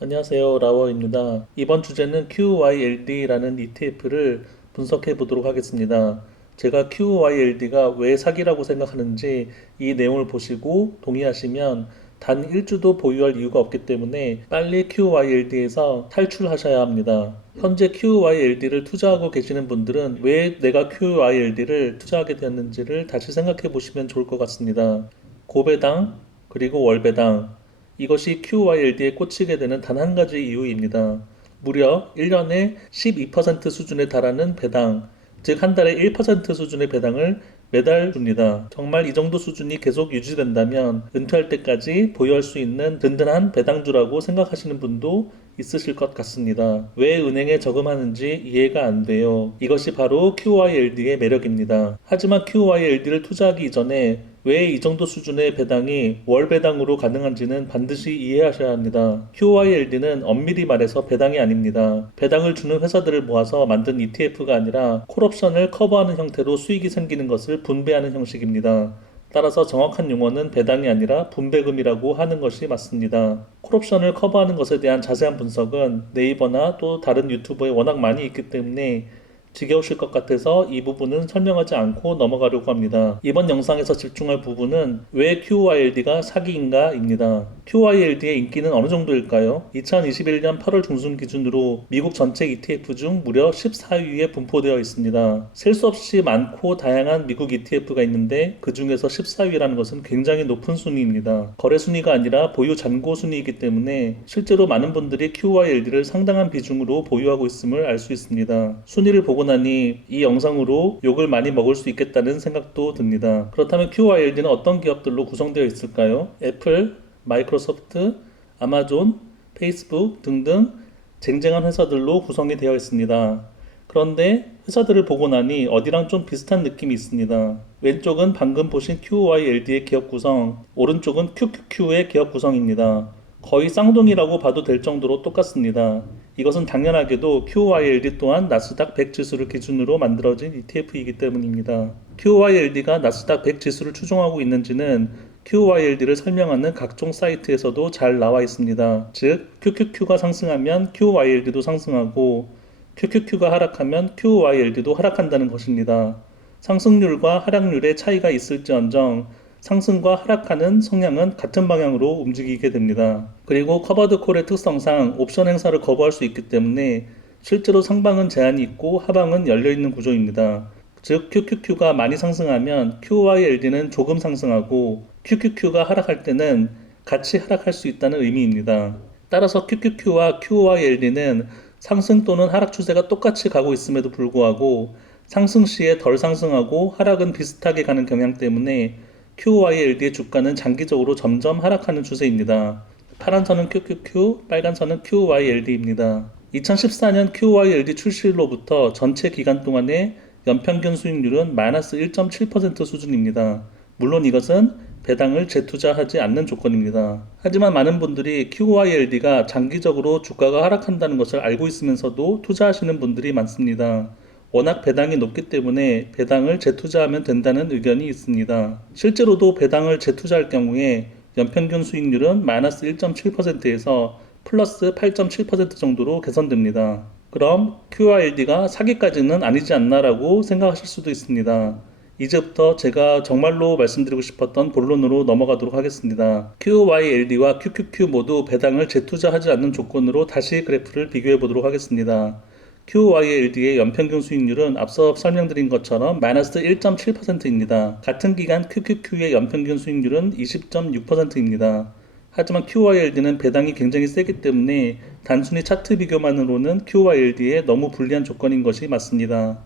안녕하세요. 라워입니다. 이번 주제는 QYLD라는 ETF를 분석해 보도록 하겠습니다. 제가 QYLD가 왜 사기라고 생각하는지 이 내용을 보시고 동의하시면 단 1주도 보유할 이유가 없기 때문에 빨리 QYLD에서 탈출하셔야 합니다. 현재 QYLD를 투자하고 계시는 분들은 왜 내가 QYLD를 투자하게 되었는지를 다시 생각해 보시면 좋을 것 같습니다. 고배당, 그리고 월배당, 이것이 QYLD에 꽂히게 되는 단 한 가지 이유입니다. 무려 1년에 12% 수준에 달하는 배당, 즉 한 달에 1% 수준의 배당을 매달 줍니다. 정말 이 정도 수준이 계속 유지된다면 은퇴할 때까지 보유할 수 있는 든든한 배당주라고 생각하시는 분도 있으실 것 같습니다. 왜 은행에 저금하는지 이해가 안 돼요. 이것이 바로 QYLD의 매력입니다. 하지만 QYLD를 투자하기 이전에 왜 이 정도 수준의 배당이 월 배당으로 가능한지는 반드시 이해하셔야 합니다. QYLD는 엄밀히 말해서 배당이 아닙니다. 배당을 주는 회사들을 모아서 만든 ETF가 아니라 콜옵션을 커버하는 형태로 수익이 생기는 것을 분배하는 형식입니다. 따라서 정확한 용어는 배당이 아니라 분배금이라고 하는 것이 맞습니다. 콜옵션을 커버하는 것에 대한 자세한 분석은 네이버나 또 다른 유튜브에 워낙 많이 있기 때문에 지겨우실 것 같아서 이 부분은 설명하지 않고 넘어가려고 합니다. 이번 영상에서 집중할 부분은 왜 QYLD가 사기인가입니다. QYLD의 인기는 어느 정도일까요? 2021년 8월 중순 기준으로 미국 전체 ETF 중 무려 14위에 분포되어 있습니다. 셀 수 없이 많고 다양한 미국 ETF가 있는데 그 중에서 14위라는 것은 굉장히 높은 순위입니다. 거래 순위가 아니라 보유 잔고 순위이기 때문에 실제로 많은 분들이 QYLD를 상당한 비중으로 보유하고 있음을 알 수 있습니다. 순위를 보고 나니 이 영상으로 욕을 많이 먹을 수 있겠다는 생각도 듭니다. 그렇다면 QYLD는 어떤 기업들로 구성되어 있을까요? 애플, 마이크로소프트, 아마존, 페이스북 등등 쟁쟁한 회사들로 구성이 되어 있습니다. 그런데 회사들을 보고 나니 어디랑 좀 비슷한 느낌이 있습니다. 왼쪽은 방금 보신 QYLD의 기업 구성, 오른쪽은 QQQ의 기업 구성입니다. 거의 쌍둥이라고 봐도 될 정도로 똑같습니다. 이것은 당연하게도 QYLD 또한 나스닥 100 지수를 기준으로 만들어진 ETF이기 때문입니다. QYLD가 나스닥 100 지수를 추종하고 있는지는 QYLD를 설명하는 각종 사이트에서도 잘 나와 있습니다. 즉, QQQ가 상승하면 QYLD도 상승하고 QQQ가 하락하면 QYLD도 하락한다는 것입니다. 상승률과 하락률의 차이가 있을지언정 상승과 하락하는 성향은 같은 방향으로 움직이게 됩니다. 그리고 커버드 콜의 특성상 옵션 행사를 거부할 수 있기 때문에 실제로 상방은 제한이 있고 하방은 열려있는 구조입니다. 즉 QQQ가 많이 상승하면 QYLD는 조금 상승하고 QQQ가 하락할 때는 같이 하락할 수 있다는 의미입니다. 따라서 QQQ와 QYLD는 상승 또는 하락 추세가 똑같이 가고 있음에도 불구하고 상승 시에 덜 상승하고 하락은 비슷하게 가는 경향 때문에 QYLD의 주가는 장기적으로 점점 하락하는 추세입니다. 파란 선은 QQQ, 빨간 선은 QYLD입니다. 2014년 QYLD 출시로부터 전체 기간 동안의 연평균 수익률은 마이너스 1.7% 수준입니다. 물론 이것은 배당을 재투자하지 않는 조건입니다. 하지만 많은 분들이 QYLD가 장기적으로 주가가 하락한다는 것을 알고 있으면서도 투자하시는 분들이 많습니다. 워낙 배당이 높기 때문에 배당을 재투자하면 된다는 의견이 있습니다. 실제로도 배당을 재투자할 경우에 연평균 수익률은 마이너스 1.7%에서 플러스 8.7% 정도로 개선됩니다. 그럼 QYLD가 사기까지는 아니지 않나라고 생각하실 수도 있습니다. 이제부터 제가 정말로 말씀드리고 싶었던 본론으로 넘어가도록 하겠습니다. QYLD와 QQQ 모두 배당을 재투자하지 않는 조건으로 다시 그래프를 비교해 보도록 하겠습니다. QYLD의 연평균 수익률은 앞서 설명드린 것처럼 마이너스 1.7%입니다. 같은 기간 QQQ의 연평균 수익률은 20.6%입니다. 하지만 QYLD는 배당이 굉장히 세기 때문에 단순히 차트 비교만으로는 QYLD에 너무 불리한 조건인 것이 맞습니다.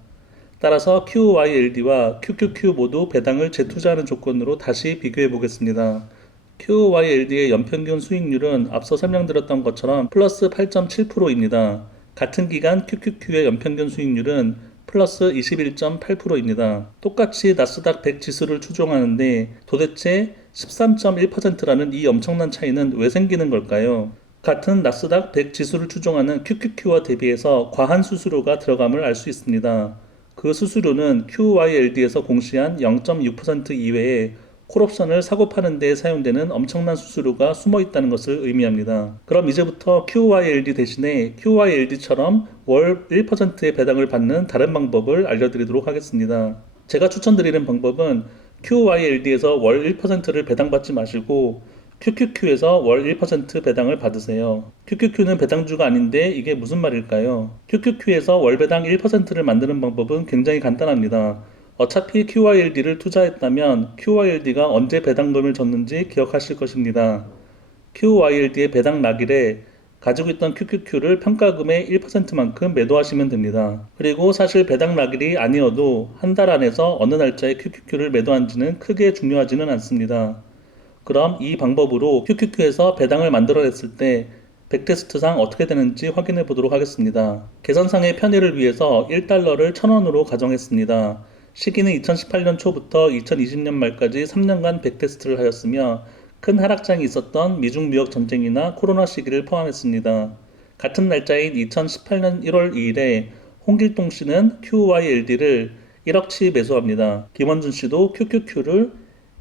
따라서 QYLD와 QQQ 모두 배당을 재투자하는 조건으로 다시 비교해 보겠습니다. QYLD의 연평균 수익률은 앞서 설명드렸던 것처럼 플러스 8.7%입니다. 같은 기간 QQQ의 연평균 수익률은 플러스 21.8%입니다. 똑같이 나스닥 100 지수를 추종하는데 도대체 13.1%라는 이 엄청난 차이는 왜 생기는 걸까요? 같은 나스닥 100 지수를 추종하는 QQQ와 대비해서 과한 수수료가 들어감을 알 수 있습니다. 그 수수료는 QYLD에서 공시한 0.6% 이외에 콜옵션을 사고 파는 데 사용되는 엄청난 수수료가 숨어 있다는 것을 의미합니다. 그럼 이제부터 QYLD 대신에 QYLD처럼 월 1%의 배당을 받는 다른 방법을 알려드리도록 하겠습니다. 제가 추천드리는 방법은 QYLD에서 월 1%를 배당받지 마시고 QQQ에서 월 1% 배당을 받으세요. QQQ는 배당주가 아닌데 이게 무슨 말일까요? QQQ에서 월 배당 1%를 만드는 방법은 굉장히 간단합니다. 어차피 QYLD를 투자했다면 QYLD가 언제 배당금을 줬는지 기억하실 것입니다. QYLD의 배당 낙일에 가지고 있던 QQQ를 평가금의 1%만큼 매도하시면 됩니다. 그리고 사실 배당 낙일이 아니어도 한 달 안에서 어느 날짜에 QQQ를 매도한지는 크게 중요하지는 않습니다. 그럼 이 방법으로 QQQ에서 배당을 만들어냈을 때 백테스트상 어떻게 되는지 확인해 보도록 하겠습니다. 계산상의 편의를 위해서 1달러를 1000원으로 가정했습니다. 시기는 2018년 초부터 2020년 말까지 3년간 백테스트를 하였으며 큰 하락장이 있었던 미중 무역 전쟁이나 코로나 시기를 포함했습니다. 같은 날짜인 2018년 1월 2일에 홍길동 씨는 QYLD를 1억치 매수합니다. 김원준 씨도 QQQ를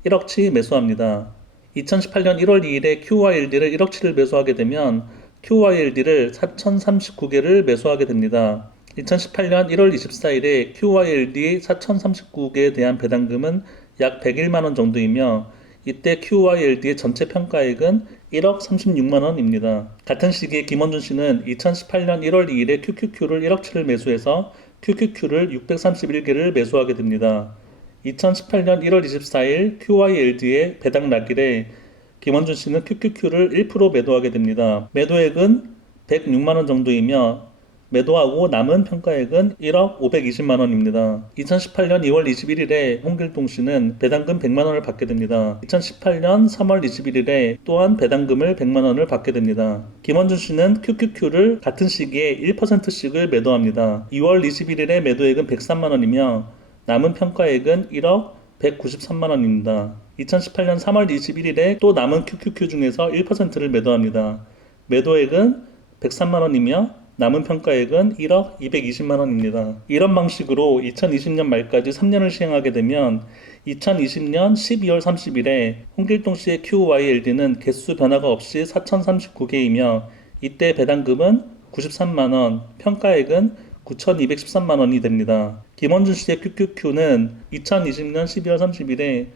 1억치 매수합니다. 2018년 1월 2일에 QYLD를 1억치를 매수하게 되면 QYLD를 4,039개를 매수하게 됩니다. 2018년 1월 24일에 QYLD 4,039개에 대한 배당금은 약 101만원 정도이며 이때 QYLD의 전체 평가액은 1억 36만원입니다. 같은 시기에 김원준 씨는 2018년 1월 2일에 QQQ를 1억치를 매수해서 QQQ를 631개를 매수하게 됩니다. 2018년 1월 24일 QYLD의 배당 낙일에 김원준 씨는 QQQ를 1% 매도하게 됩니다. 매도액은 106만원 정도이며 매도하고 남은 평가액은 1억 520만원입니다. 2018년 2월 21일에 홍길동 씨는 배당금 100만원을 받게 됩니다. 2018년 3월 21일에 또한 배당금을 100만원을 받게 됩니다. 김원준 씨는 QQQ를 같은 시기에 1%씩을 매도합니다. 2월 21일에 매도액은 103만원이며 남은 평가액은 1억 193만원입니다. 2018년 3월 21일에 또 남은 QQQ 중에서 1%를 매도합니다. 매도액은 103만원이며 남은 평가액은 1억 220만원입니다. 이런 방식으로 2020년 말까지 3년을 시행하게 되면 2020년 12월 30일에 홍길동 씨의 QYLD는 개수 변화가 없이 4,039개이며 이때 배당금은 93만원, 평가액은 9,213만원이 됩니다. 김원준 씨의 QQQ는 2020년 12월 30일에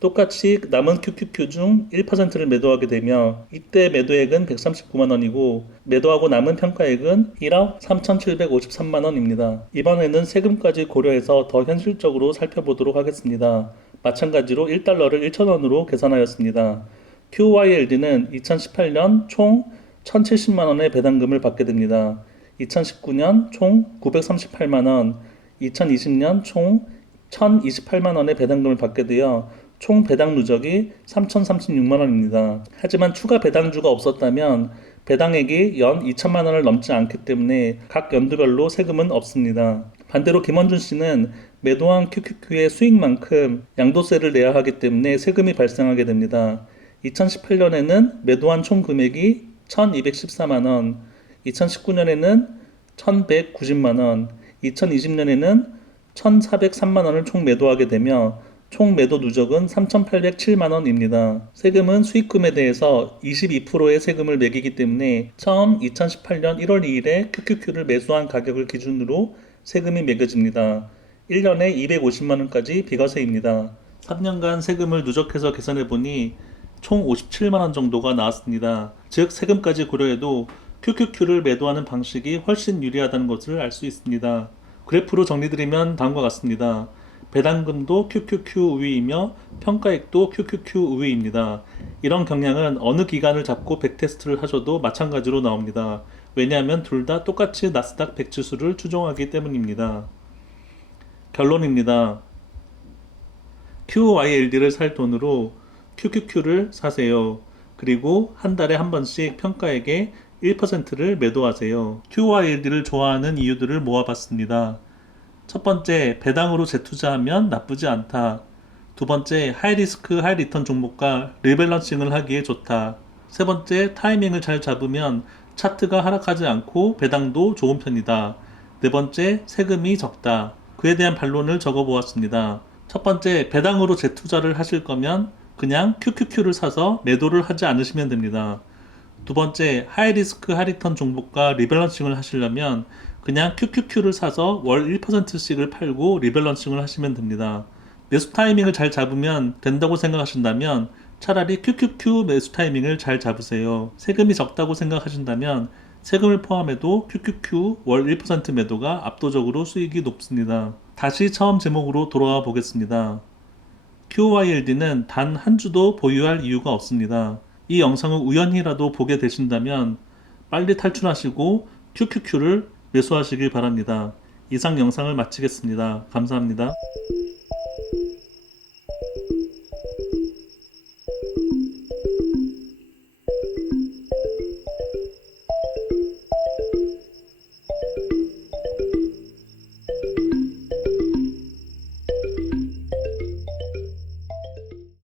똑같이 남은 QQQ 중 1%를 매도하게 되며 이때 매도액은 139만원이고 매도하고 남은 평가액은 1억 3,753만원입니다. 이번에는 세금까지 고려해서 더 현실적으로 살펴보도록 하겠습니다. 마찬가지로 1달러를 1,000원으로 계산하였습니다. QYLD는 2018년 총 1,070만원의 배당금을 받게 됩니다. 2019년 총 938만원, 2020년 총 1,028만원의 배당금을 받게 되어 총 배당 누적이 3,036만원입니다. 하지만 추가 배당주가 없었다면 배당액이 연 2천만원을 넘지 않기 때문에 각 연도별로 세금은 없습니다. 반대로 김원준 씨는 매도한 QQQ의 수익만큼 양도세를 내야 하기 때문에 세금이 발생하게 됩니다. 2018년에는 매도한 총 금액이 1,214만원, 2019년에는 1,190만원, 2020년에는 1,403만원을 총 매도하게 되며 총 매도 누적은 3,807만원입니다. 세금은 수익금에 대해서 22%의 세금을 매기기 때문에 처음 2018년 1월 2일에 QQQ를 매수한 가격을 기준으로 세금이 매겨집니다. 1년에 250만원까지 비과세입니다. 3년간 세금을 누적해서 계산해보니 총 57만원 정도가 나왔습니다. 즉 세금까지 고려해도 QQQ를 매도하는 방식이 훨씬 유리하다는 것을 알 수 있습니다. 그래프로 정리드리면 다음과 같습니다. 배당금도 QQQ 우위이며 평가액도 QQQ 우위입니다. 이런 경향은 어느 기간을 잡고 백테스트를 하셔도 마찬가지로 나옵니다. 왜냐하면 둘 다 똑같이 나스닥 100 지수를 추종하기 때문입니다. 결론입니다. QYLD를 살 돈으로 QQQ를 사세요. 그리고 한 달에 한 번씩 평가액의 1%를 매도하세요. QYLD를 좋아하는 이유들을 모아봤습니다. 첫 번째, 배당으로 재투자하면 나쁘지 않다. 두 번째, 하이리스크 하이리턴 종목과 리밸런싱을 하기에 좋다. 세 번째, 타이밍을 잘 잡으면 차트가 하락하지 않고 배당도 좋은 편이다. 네 번째, 세금이 적다. 그에 대한 반론을 적어보았습니다. 첫 번째, 배당으로 재투자를 하실 거면 그냥 QQQ를 사서 매도를 하지 않으시면 됩니다. 두 번째, 하이리스크 하이리턴 종목과 리밸런싱을 하시려면 그냥 QQQ를 사서 월 1%씩을 팔고 리밸런싱을 하시면 됩니다. 매수 타이밍을 잘 잡으면 된다고 생각하신다면 차라리 QQQ 매수 타이밍을 잘 잡으세요. 세금이 적다고 생각하신다면 세금을 포함해도 QQQ 월 1% 매도가 압도적으로 수익이 높습니다. 다시 처음 제목으로 돌아가 보겠습니다. QYLD는 단 한 주도 보유할 이유가 없습니다. 이 영상을 우연히라도 보게 되신다면 빨리 탈출하시고 QQQ를 매수하시길 바랍니다. 이상 영상을 마치겠습니다. 감사합니다.